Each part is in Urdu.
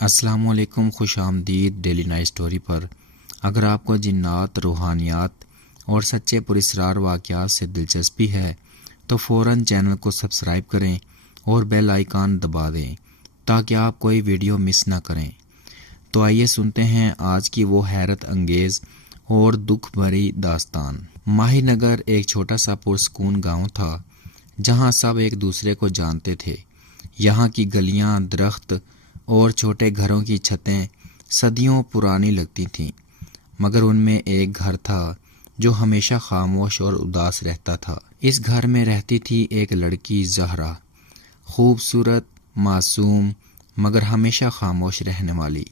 السلام علیکم، خوش آمدید ڈیلی نائٹ سٹوری پر۔ اگر آپ کو جنات، روحانیات اور سچے پراسرار واقعات سے دلچسپی ہے تو فوراً چینل کو سبسکرائب کریں اور بیل آئیکن دبا دیں تاکہ آپ کوئی ویڈیو مس نہ کریں۔ تو آئیے سنتے ہیں آج کی وہ حیرت انگیز اور دکھ بھری داستان۔ ماہی نگر ایک چھوٹا سا پرسکون گاؤں تھا جہاں سب ایک دوسرے کو جانتے تھے۔ یہاں کی گلیاں، درخت اور چھوٹے گھروں کی چھتیں صدیوں پرانی لگتی تھیں، مگر ان میں ایک گھر تھا جو ہمیشہ خاموش اور اداس رہتا تھا۔ اس گھر میں رہتی تھی ایک لڑکی، زہرا، خوبصورت، معصوم، مگر ہمیشہ خاموش رہنے والی۔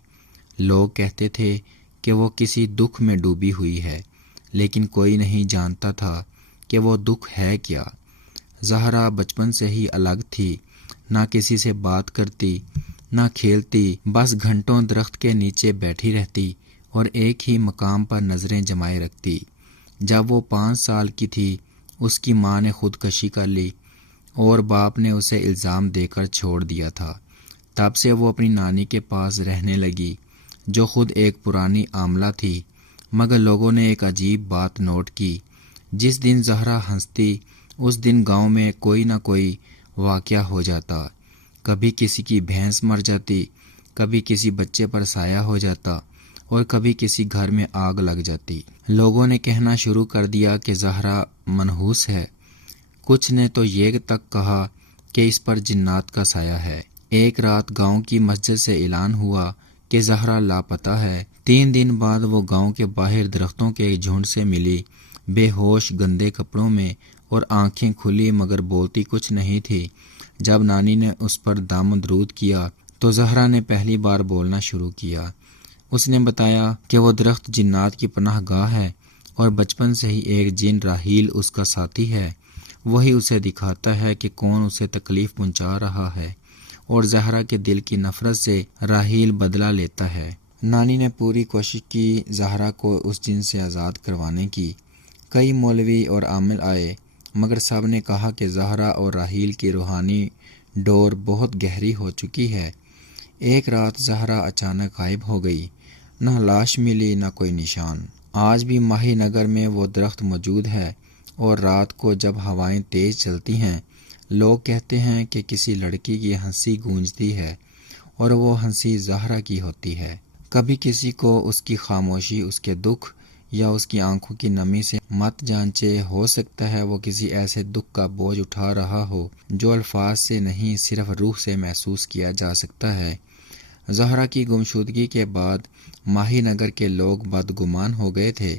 لوگ کہتے تھے کہ وہ کسی دکھ میں ڈوبی ہوئی ہے، لیکن کوئی نہیں جانتا تھا کہ وہ دکھ ہے کیا۔ زہرا بچپن سے ہی الگ تھی، نہ کسی سے بات کرتی، نہ کھیلتی، بس گھنٹوں درخت کے نیچے بیٹھی رہتی اور ایک ہی مقام پر نظریں جمائے رکھتی۔ جب وہ 5 سال کی تھی، اس کی ماں نے خودکشی کر لی اور باپ نے اسے الزام دے کر چھوڑ دیا تھا۔ تب سے وہ اپنی نانی کے پاس رہنے لگی، جو خود ایک پرانی عاملہ تھی۔ مگر لوگوں نے ایک عجیب بات نوٹ کی، جس دن زہرا ہنستی اس دن گاؤں میں کوئی نہ کوئی واقعہ ہو جاتا۔ کبھی کسی کی بھینس مر جاتی، کبھی کسی بچے پر سایہ ہو جاتا اور کبھی کسی گھر میں آگ لگ جاتی۔ لوگوں نے کہنا شروع کر دیا کہ زہرا منحوس ہے۔ کچھ نے تو یہ تک کہا کہ اس پر جنات کا سایہ ہے۔ ایک رات گاؤں کی مسجد سے اعلان ہوا کہ زہرا لاپتہ ہے۔ 3 دن بعد وہ گاؤں کے باہر درختوں کے ایک جھنڈ سے ملی، بے ہوش، گندے کپڑوں میں اور آنکھیں کھلی مگر بولتی کچھ نہیں تھی۔ جب نانی نے اس پر دم درود کیا تو زہرا نے پہلی بار بولنا شروع کیا۔ اس نے بتایا کہ وہ درخت جنات کی پناہ گاہ ہے اور بچپن سے ہی ایک جن راحیل اس کا ساتھی ہے۔ وہی اسے دکھاتا ہے کہ کون اسے تکلیف پہنچا رہا ہے اور زہرا کے دل کی نفرت سے راحیل بدلہ لیتا ہے۔ نانی نے پوری کوشش کی زہرا کو اس جن سے آزاد کروانے کی۔ کئی مولوی اور عامل آئے، مگر سب نے کہا کہ زہرا اور راحیل کی روحانی ڈور بہت گہری ہو چکی ہے۔ ایک رات زہرا اچانک غائب ہو گئی، نہ لاش ملی نہ کوئی نشان۔ آج بھی ماہی نگر میں وہ درخت موجود ہے اور رات کو جب ہوائیں تیز چلتی ہیں، لوگ کہتے ہیں کہ کسی لڑکی کی ہنسی گونجتی ہے اور وہ ہنسی زہرا کی ہوتی ہے۔ کبھی کسی کو اس کی خاموشی اس کے دکھ یا اس کی آنکھوں کی نمی سے مت جانچے، ہو سکتا ہے وہ کسی ایسے دکھ کا بوجھ اٹھا رہا ہو جو الفاظ سے نہیں صرف روح سے محسوس کیا جا سکتا ہے۔ زہرا کی گمشدگی کے بعد ماہی نگر کے لوگ بدگمان ہو گئے تھے۔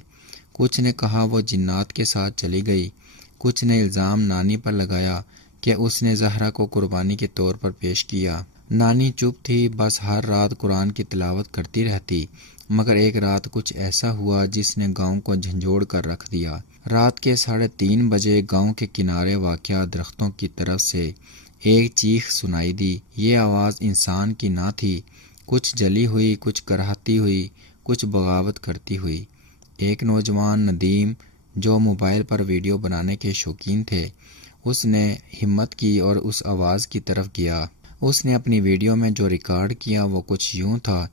کچھ نے کہا وہ جنات کے ساتھ چلی گئی، کچھ نے الزام نانی پر لگایا کہ اس نے زہرا کو قربانی کے طور پر پیش کیا۔ نانی چپ تھی، بس ہر رات قرآن کی تلاوت کرتی رہتی۔ مگر ایک رات کچھ ایسا ہوا جس نے گاؤں کو جھنجھوڑ کر رکھ دیا۔ رات کے 3:30 بجے گاؤں کے کنارے واقع درختوں کی طرف سے ایک چیخ سنائی دی۔ یہ آواز انسان کی نہ تھی، کچھ جلی ہوئی، کچھ کراہتی ہوئی، کچھ بغاوت کرتی ہوئی۔ ایک نوجوان ندیم جو موبائل پر ویڈیو بنانے کے شوقین تھے، اس نے ہمت کی اور اس آواز کی طرف گیا۔ اس نے اپنی ویڈیو میں جو ریکارڈ کیا وہ کچھ یوں تھا: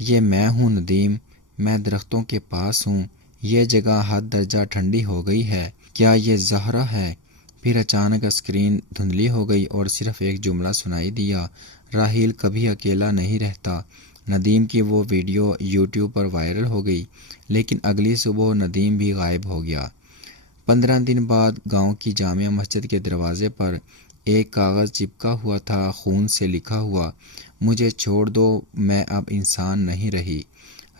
یہ میں ہوں ندیم، میں درختوں کے پاس ہوں، یہ جگہ حد درجہ ٹھنڈی ہو گئی ہے، کیا یہ زہرا ہے؟ پھر اچانک اسکرین دھندلی ہو گئی اور صرف ایک جملہ سنائی دیا: راحیل کبھی اکیلا نہیں رہتا۔ ندیم کی وہ ویڈیو یوٹیوب پر وائرل ہو گئی، لیکن اگلی صبح ندیم بھی غائب ہو گیا۔ 15 دن بعد گاؤں کی جامع مسجد کے دروازے پر ایک کاغذ چپکا ہوا تھا، خون سے لکھا ہوا: مجھے چھوڑ دو، میں اب انسان نہیں رہی،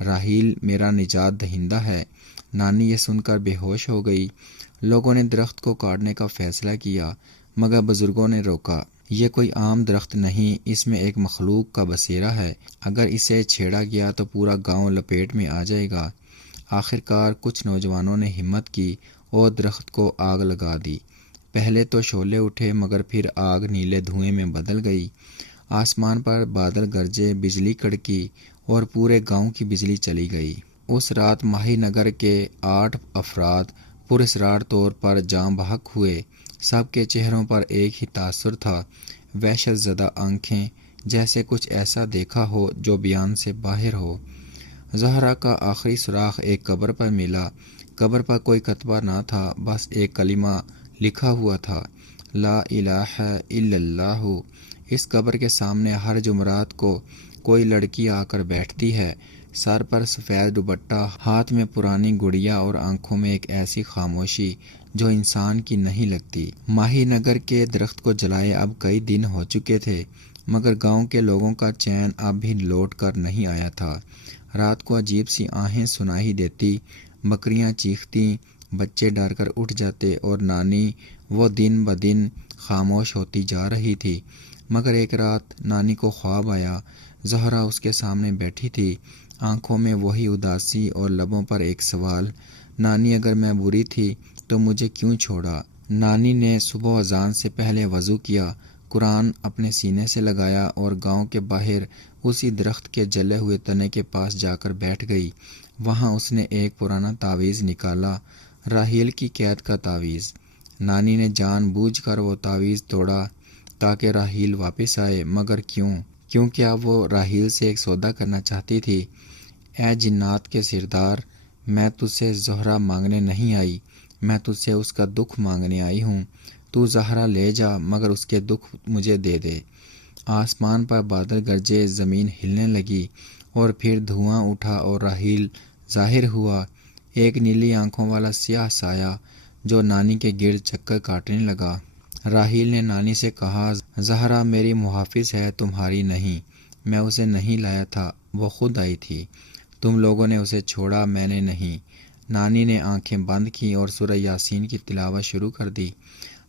راحیل میرا نجات دہندہ ہے۔ نانی یہ سن کر بے ہوش ہو گئی۔ لوگوں نے درخت کو کاٹنے کا فیصلہ کیا، مگر بزرگوں نے روکا۔ یہ کوئی عام درخت نہیں، اس میں ایک مخلوق کا بسیرا ہے، اگر اسے چھیڑا گیا تو پورا گاؤں لپیٹ میں آ جائے گا۔ آخرکار کچھ نوجوانوں نے ہمت کی اور درخت کو آگ لگا دی۔ پہلے تو شعلے اٹھے مگر پھر آگ نیلے دھوئیں میں بدل گئی۔ آسمان پر بادل گرجے، بجلی کڑکی اور پورے گاؤں کی بجلی چلی گئی۔ اس رات ماہی نگر کے 8 افراد پراسرار طور پر جاں بحق ہوئے۔ سب کے چہروں پر ایک ہی تاثر تھا: وحشت زدہ آنکھیں جیسے کچھ ایسا دیکھا ہو جو بیان سے باہر ہو۔ زہرا کا آخری سراغ ایک قبر پر ملا۔ قبر پر کوئی کتبہ نہ تھا، بس ایک کلمہ لکھا ہوا تھا، لا الہ الا اللہ۔ اس قبر کے سامنے ہر جمعرات کو کوئی لڑکی آ کر بیٹھتی ہے، سر پر سفید دوپٹہ، ہاتھ میں پرانی گڑیا اور آنکھوں میں ایک ایسی خاموشی جو انسان کی نہیں لگتی۔ ماہی نگر کے درخت کو جلائے اب کئی دن ہو چکے تھے، مگر گاؤں کے لوگوں کا چین اب بھی لوٹ کر نہیں آیا تھا۔ رات کو عجیب سی آہیں سنائی دیتی، بکریاں چیختی، بچے ڈر کر اٹھ جاتے اور نانی وہ دن بدن خاموش ہوتی جا رہی تھی۔ مگر ایک رات نانی کو خواب آیا، زہرا اس کے سامنے بیٹھی تھی، آنکھوں میں وہی اداسی اور لبوں پر ایک سوال، نانی اگر میں بری تھی تو مجھے کیوں چھوڑا؟ نانی نے صبح اذان سے پہلے وضو کیا، قرآن اپنے سینے سے لگایا اور گاؤں کے باہر اسی درخت کے جلے ہوئے تنے کے پاس جا کر بیٹھ گئی۔ وہاں اس نے ایک پرانا تعویذ نکالا، راحیل کی قید کا تعویذ۔ نانی نے جان بوجھ کر وہ تعویذ توڑا تاکہ راحیل واپس آئے، مگر کیونکہ اب وہ راحیل سے ایک سودا کرنا چاہتی تھی۔ اے جنات کے سردار، میں تجھ سے زہرا مانگنے نہیں آئی، میں تجھ سے اس کا دکھ مانگنے آئی ہوں۔ تو زہرا لے جا، مگر اس کے دکھ مجھے دے دے۔ آسمان پر بادل گرجے، زمین ہلنے لگی اور پھر دھواں اٹھا اور راحیل ظاہر ہوا، ایک نیلی آنکھوں والا سیاہ سایہ جو نانی کے گرد چکر کاٹنے لگا۔ راحیل نے نانی سے کہا، زہرا میری محافظ ہے، تمہاری نہیں، میں اسے نہیں لایا تھا، وہ خود آئی تھی، تم لوگوں نے اسے چھوڑا، میں نے نہیں۔ نانی نے آنکھیں بند کی اور سورہ یاسین کی تلاوت شروع کر دی۔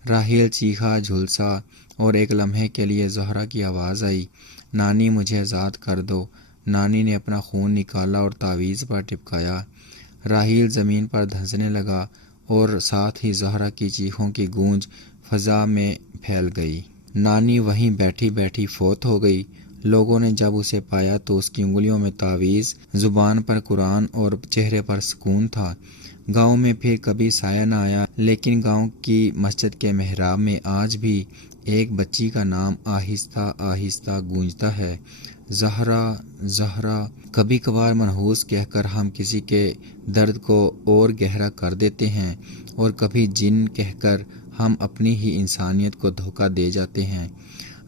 راحیل چیخا، جھلسا اور ایک لمحے کے لیے زہرا کی آواز آئی، نانی مجھے آزاد کر دو۔ نانی نے اپنا خون نکالا اور تعویذ پر ٹپکایا۔ راحیل زمین پر دھنسنے لگا اور ساتھ ہی زہرا کی چیخوں کی گونج فضا میں پھیل گئی۔ نانی وہیں بیٹھی بیٹھی فوت ہو گئی۔ لوگوں نے جب اسے پایا تو اس کی انگلیوں میں تعویذ، زبان پر قرآن اور چہرے پر سکون تھا۔ گاؤں میں پھر کبھی سایہ نہ آیا، لیکن گاؤں کی مسجد کے محراب میں آج بھی ایک بچی کا نام آہستہ آہستہ گونجتا ہے، زہرا، زہرا۔ کبھی کبھار منحوس کہہ کر ہم کسی کے درد کو اور گہرا کر دیتے ہیں، اور کبھی جن کہہ کر ہم اپنی ہی انسانیت کو دھوکہ دے جاتے ہیں۔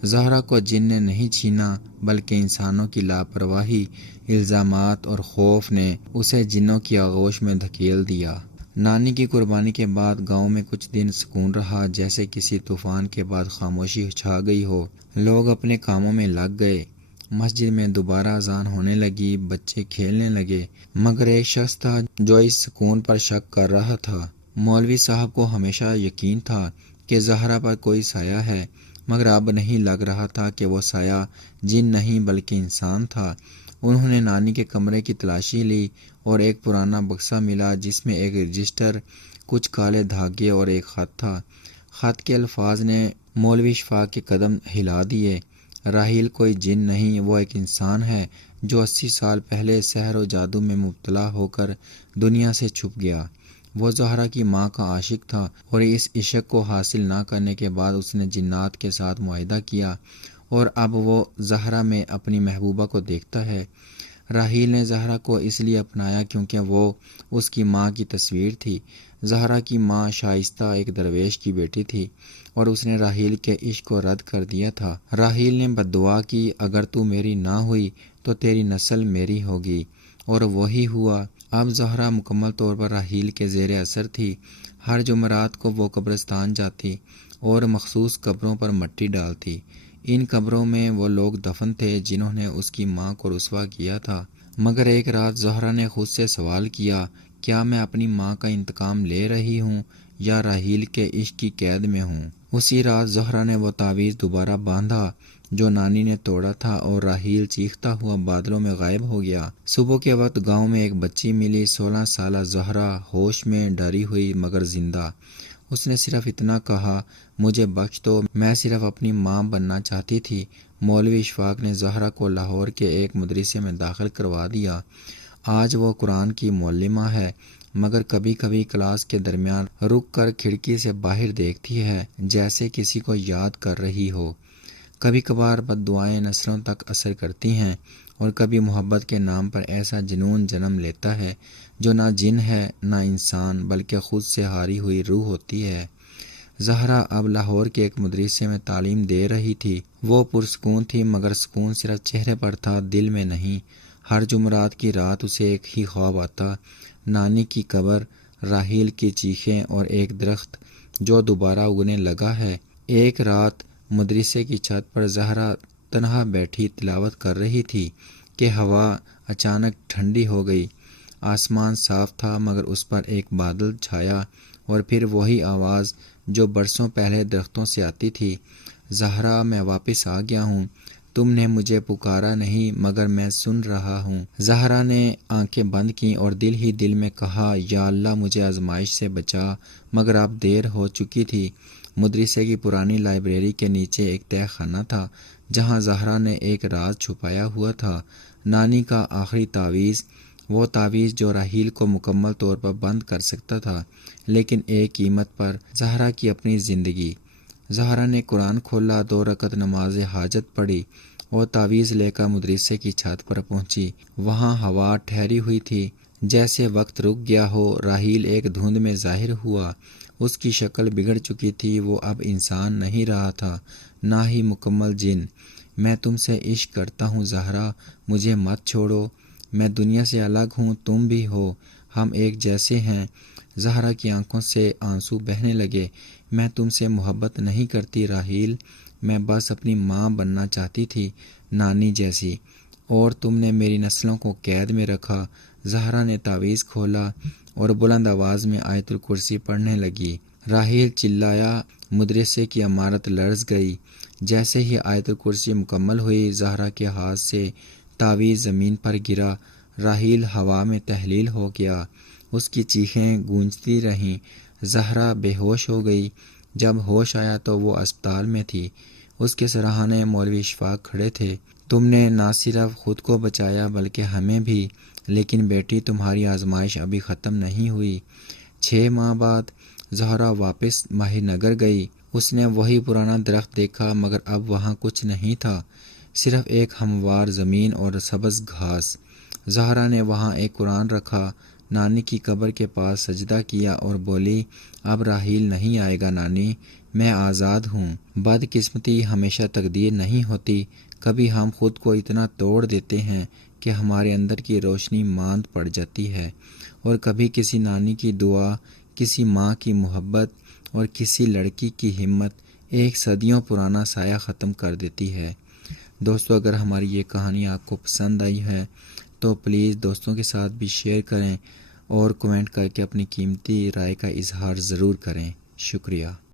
زہرا کو جن نے نہیں چھینا، بلکہ انسانوں کی لاپرواہی، الزامات اور خوف نے اسے جنوں کی آغوش میں دھکیل دیا۔ نانی کی قربانی کے بعد گاؤں میں کچھ دن سکون رہا، جیسے کسی طوفان کے بعد خاموشی چھا گئی ہو۔ لوگ اپنے کاموں میں لگ گئے، مسجد میں دوبارہ اذان ہونے لگی، بچے کھیلنے لگے، مگر ایک شخص تھا جو اس سکون پر شک کر رہا تھا۔ مولوی صاحب کو ہمیشہ یقین تھا کہ زہرا پر کوئی سایہ ہے، مگر اب نہیں لگ رہا تھا کہ وہ سایہ جن نہیں بلکہ انسان تھا۔ انہوں نے نانی کے کمرے کی تلاشی لی اور ایک پرانا بکسہ ملا جس میں ایک رجسٹر، کچھ کالے دھاگے اور ایک خط تھا۔ خط کے الفاظ نے مولوی شفاق کے قدم ہلا دیے۔ راحیل کوئی جن نہیں، وہ ایک انسان ہے جو 80 سال پہلے سحر و جادو میں مبتلا ہو کر دنیا سے چھپ گیا۔ وہ زہرا کی ماں کا عاشق تھا اور اس عشق کو حاصل نہ کرنے کے بعد اس نے جنات کے ساتھ معاہدہ کیا اور اب وہ زہرا میں اپنی محبوبہ کو دیکھتا ہے۔ راحیل نے زہرا کو اس لیے اپنایا کیونکہ وہ اس کی ماں کی تصویر تھی۔ زہرا کی ماں شائستہ ایک درویش کی بیٹی تھی اور اس نے راحیل کے عشق کو رد کر دیا تھا۔ راحیل نے بددعا کی، اگر تو میری نہ ہوئی تو تیری نسل میری ہوگی، اور وہی ہوا۔ اب زہرا مکمل طور پر راحیل کے زیر اثر تھی۔ ہر جمعرات کو وہ قبرستان جاتی اور مخصوص قبروں پر مٹی ڈالتی۔ ان قبروں میں وہ لوگ دفن تھے جنہوں نے اس کی ماں کو رسوا کیا تھا۔ مگر ایک رات زہرا نے خود سے سوال کیا، کیا میں اپنی ماں کا انتقام لے رہی ہوں یا راحیل کے عشق کی قید میں ہوں؟ اسی رات زہرا نے وہ تعویذ دوبارہ باندھا جو نانی نے توڑا تھا اور راحیل چیختا ہوا بادلوں میں غائب ہو گیا۔ صبح کے وقت گاؤں میں ایک بچی ملی، 16 سالہ زہرا، ہوش میں، ڈری ہوئی مگر زندہ۔ اس نے صرف اتنا کہا، مجھے بخش دو، میں صرف اپنی ماں بننا چاہتی تھی۔ مولوی اشفاق نے زہرا کو لاہور کے ایک مدرسے میں داخل کروا دیا۔ آج وہ قرآن کی معلمہ ہے، مگر کبھی کبھی کلاس کے درمیان رک کر کھڑکی سے باہر دیکھتی ہے، جیسے کسی کو یاد کر رہی ہو۔ کبھی کبھار بد دعائیں نسلوں تک اثر کرتی ہیں، اور کبھی محبت کے نام پر ایسا جنون جنم لیتا ہے جو نہ جن ہے نہ انسان بلکہ خود سے ہاری ہوئی روح ہوتی ہے۔ زہرا اب لاہور کے ایک مدرسے میں تعلیم دے رہی تھی۔ وہ پرسکون تھی، مگر سکون صرف چہرے پر تھا، دل میں نہیں۔ ہر جمعرات کی رات اسے ایک ہی خواب آتا، نانی کی قبر، راحیل کی چیخیں اور ایک درخت جو دوبارہ اگنے لگا ہے۔ ایک رات مدرسے کی چھت پر زہرا تنہا بیٹھی تلاوت کر رہی تھی کہ ہوا اچانک ٹھنڈی ہو گئی۔ آسمان صاف تھا، مگر اس پر ایک بادل چھایا، اور پھر وہی آواز جو برسوں پہلے درختوں سے آتی تھی، زہرا میں واپس آ گیا ہوں، تم نے مجھے پکارا نہیں مگر میں سن رہا ہوں۔ زہرا نے آنکھیں بند کیں اور دل ہی دل میں کہا، یا اللہ مجھے آزمائش سے بچا، مگر اب دیر ہو چکی تھی۔ مدرسے کی پرانی لائبریری کے نیچے ایک تہہ خانہ تھا جہاں زہرا نے ایک راز چھپایا ہوا تھا، نانی کا آخری تعویذ، وہ تعویذ جو راحیل کو مکمل طور پر بند کر سکتا تھا، لیکن ایک قیمت پر، زہرا کی اپنی زندگی۔ زہرا نے قرآن کھولا، 2 رکعت نماز حاجت پڑھی اور تعویذ لے کر مدرسے کی چھت پر پہنچی۔ وہاں ہوا ٹھہری ہوئی تھی، جیسے وقت رک گیا ہو۔ راحیل ایک دھند میں ظاہر ہوا، اس کی شکل بگڑ چکی تھی، وہ اب انسان نہیں رہا تھا، نہ ہی مکمل جن۔ میں تم سے عشق کرتا ہوں زہرا، مجھے مت چھوڑو، میں دنیا سے الگ ہوں، تم بھی ہو، ہم ایک جیسے ہیں۔ زہرا کی آنکھوں سے آنسو بہنے لگے۔ میں تم سے محبت نہیں کرتی راحیل، میں بس اپنی ماں بننا چاہتی تھی، نانی جیسی، اور تم نے میری نسلوں کو قید میں رکھا۔ زہرا نے تعویذ کھولا اور بلند آواز میں آیت الکرسی پڑھنے لگی۔ راحیل چلایا، مدرسے کی عمارت لرز گئی۔ جیسے ہی آیت الکرسی مکمل ہوئی، زہرا کے ہاتھ سے تعویذ زمین پر گرا، راحیل ہوا میں تحلیل ہو گیا، اس کی چیخیں گونجتی رہیں۔ زہرا بے ہوش ہو گئی۔ جب ہوش آیا تو وہ اسپتال میں تھی، اس کے سراہانے مولوی اشفاق کھڑے تھے۔ تم نے نہ صرف خود کو بچایا بلکہ ہمیں بھی، لیکن بیٹی تمہاری آزمائش ابھی ختم نہیں ہوئی۔ 6 ماہ بعد زہرا واپس ماہی نگر گئی۔ اس نے وہی پرانا درخت دیکھا، مگر اب وہاں کچھ نہیں تھا، صرف ایک ہموار زمین اور سبز گھاس۔ زہرا نے وہاں ایک قرآن رکھا، نانی کی قبر کے پاس سجدہ کیا اور بولی، اب راحیل نہیں آئے گا نانی، میں آزاد ہوں۔ بدقسمتی ہمیشہ تقدیر نہیں ہوتی، کبھی ہم خود کو اتنا توڑ دیتے ہیں کہ ہمارے اندر کی روشنی ماند پڑ جاتی ہے، اور کبھی کسی نانی کی دعا، کسی ماں کی محبت اور کسی لڑکی کی ہمت ایک صدیوں پرانا سایہ ختم کر دیتی ہے۔ دوستو، اگر ہماری یہ کہانی آپ کو پسند آئی ہے تو پلیز دوستوں کے ساتھ بھی شیئر کریں اور کمنٹ کر کے اپنی قیمتی رائے کا اظہار ضرور کریں۔ شکریہ۔